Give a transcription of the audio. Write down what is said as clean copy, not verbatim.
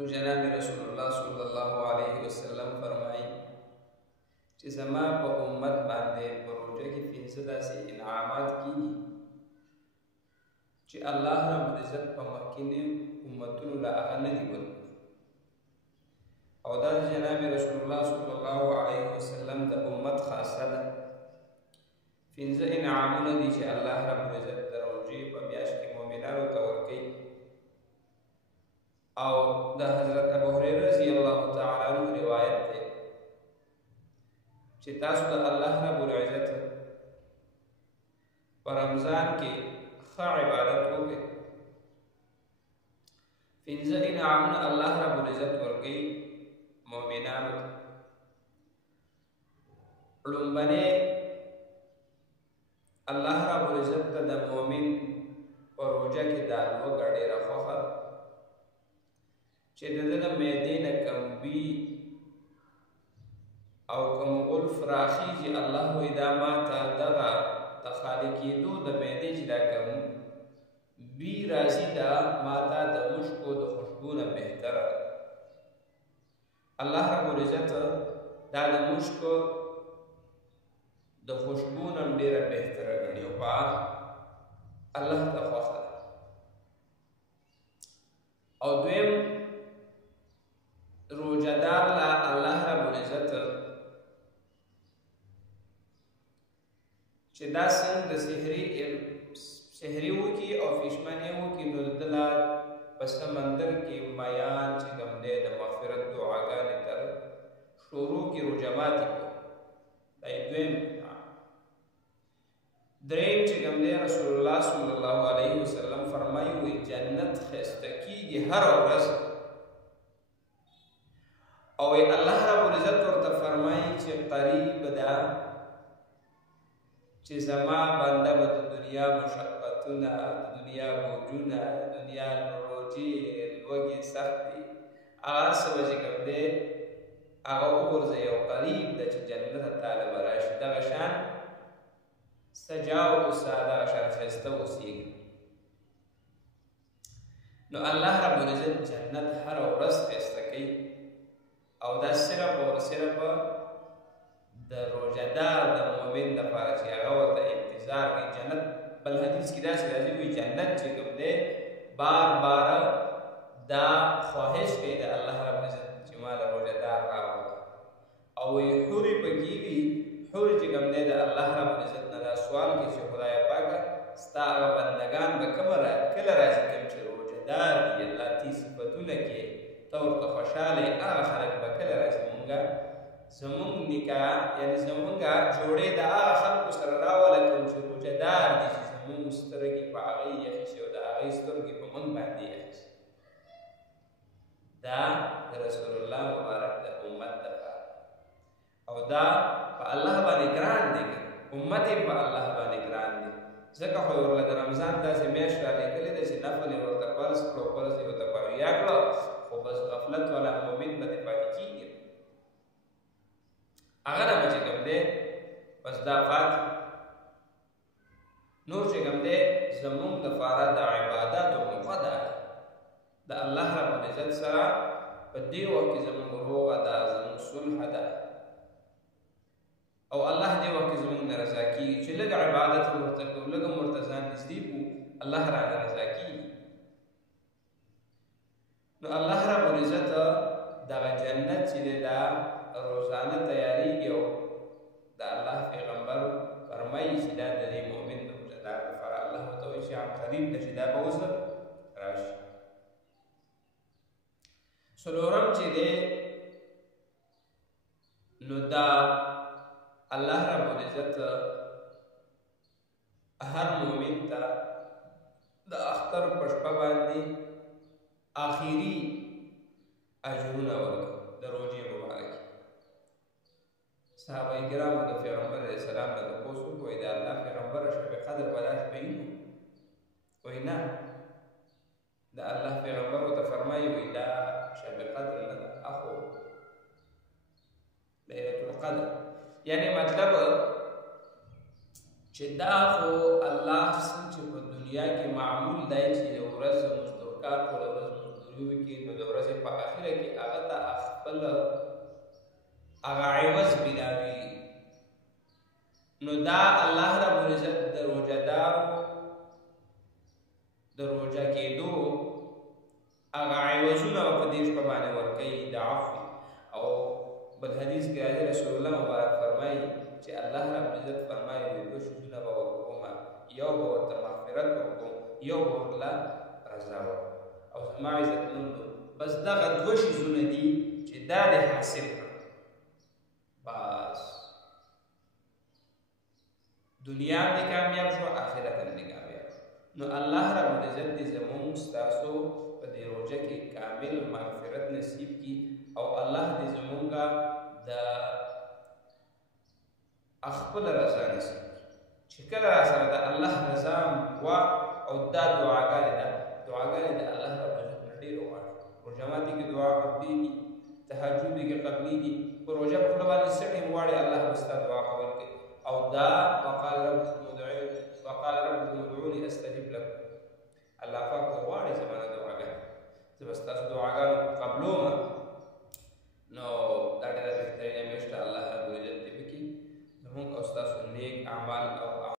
نو جناب رسول الله صلی الله علیه وسلم فرمایي چې زما په امت باندې په روژه کې پنځه داسې انعامات کېږي چې الله رب العزت په مخکینو امتونو له هغه نه دي ورکړي، او دا جناب رسول الله صلی الله علیه وسلم د امت خاصه ده. پنځه انعامونه دي چې الله رب العزت د روژې په میاشت کې مؤمنانو ته ورکوي، او د حضرت ابو هريره رضی الله تعالی عنہ روایت ده چې تاسو د الله رب العزت په رمضان کې ښه عبادت وکړئ. پنځه انعامونه الله رب العزت ورکوي مؤمنانو ته. لومبنی الله رب العزت ته د مؤمن په روژه کې دا لوږه ډېره خوښه ده چې د ده د معدې نه کمبي او کوم غلف راخیږي، الله وایي دا ما ته دغه د خالي کېدو د معدې چې دا کم بي راځي دا ما ته د مشکو د خوشبو نه بهتره ده. الله رب العزت دا د مشکو د خوشبو نه ډېره بهتره ګڼي او په الله ته خوښه ده. او دویم روژهدار له الله رب العزت چې دا څنګه د سحري وکړي او فیشمنې وکړي، نو د ده په سمندر کې میان چې کوم دی د مغفرت دعاګانې تر شروع کې روژه ماتې کړو. دا یې دویم. دریم چې کوم دی رسول الله صلی الله علیه وسلم فرمایي وایي جنت ښایسته کېږي هره ورځ، او الله رب العزت ورته فرمایي چې قریب ده چې زما بنده به د دنیا مشقتونه، د دنیا بوجونه، د دنیا روژې لوږې سختې هغه هر څه به چې کوم دی هغه وغورځوي، او قریب ده چې جنت تعالی به راشي. دغه شان سجا اوسه، دغه شان ښایسته اوسېږي. نو الله رب العزت جنت هره ورځ ښایسته کوي، او دا صرف او صرف د روژهدار د مؤمن دپاره چې هغه ورته انتظار کوي جنت. بل حدیث کې داسې راځي وایي جنت چې کوم دی بار بار دا خواهش کوي د الله رب العزت چې ما له روژهدار راوړه، او وایي حورې پکې وي، حورې چې کوم دی د الله رب العزت نه دا سوال کوي چې خدایه پاکه ستا هغه بندګان به کله راځي کوم چې روژهدار دي، الله تی صفتونه کې ته ورته خوشحاله یې، هغه خلک به کله راځي مونږه زمونږ نکاح یعنې زمونږه جوړې د هغه خلکو سره راوله کوم چې روژهدار دي، چې زمونږ سترګې په هغې یخې شي او د هغې سترګې په مونږ باندې یخې شي. دا د رسول الله مبارک د امت دپاره، او دا په الله باندې ګران دی، امت یې په الله باندې ګران دی. ځکه خو یې ورله د رمضان داسې میاشت رالیږلې ده چې نفل یې ورته فرض کړو، فرض یې ورته پاویا کړو، خو بس غفلت والا مؤمن به دې پاتې کېږي، هغه نه به چې کوم دی بس دا پاتې. نور چې کوم دی زمونږ دپاره د عباداتو موقع ده، د الله رب العزت سره په دې وخت کې زمونږ روغه ده، زمونږ صلح ده، او الله دې وخت کې زمونږ نه رضا کېږي چې لږ عبادت ورته کوو، لږ هم ورته ځان نږدې کړو، الله رانه رضا کېږي. نو الله رب العزت دغه جنت چې دی دا روزانه تیاریږي، او د الله پیغمبر فرمایي چې دا د دې مؤمن د روژهدار لپاره الله ورته وایي چې قریب ده چې دا به اوس راشي. څلورم چې دی نو دا الله رب العزت هر مؤمن ته د اختر په شپه باندې آخري اجرونه ورکوي د روژې مبارکې. صحابه کرامو د پیغمبر علیه السلام نه تپوس وکړو، وایي د الله پیغمبره شب قدر به دا شپه وینو؟ وایي نه. د الله پیغمبر ورته فرمایي وایي دا شب قدر نه ده، اخو لیلة القدر، یعنی مطلب چې دا خو الله څنګه چې په دنیا کې معمول دی چې یو ورځ مزدور کار کول، ورځ مزدوري روجو کې نو د ورځې په اخره کې هغه ته خپل هغه عوض ملاوي نو دا الله رب العزت د روزهدارو د روزه کېدو هغه عوضونه په دې شپه باندې ورکوي د عفو او بل حدیث کې راځي رسول الله مبارک فرمایي چې الله رب العزت فرمایي دوه شیزونه به ورکوم یو به ورته مغفرت ورکوم یو به ورته رضا ورکوم او زما عزتمندو بس دغه دوه شیزونه دي چې دا د حاصل کړه بس دنیا دې کامیاب شو آخرت هم دې کامیاب نو الله رب العزت دې زموږ ستاسو په دې روزه کې کامل مغفرت نصیب کی او الله دې زموږ د خپل رضا نصیب کی چې کله را سره د الله رضا وا او دا دعاګانې د الله رب العزت نه ډېر وغواړي روژه ماتي کې دعا قبلېږي تهجد کې قبلېږي په روژه په خپله باندې څه ټیم غواړي الله به ستا دعا قبول کړي او دا وقال ربكم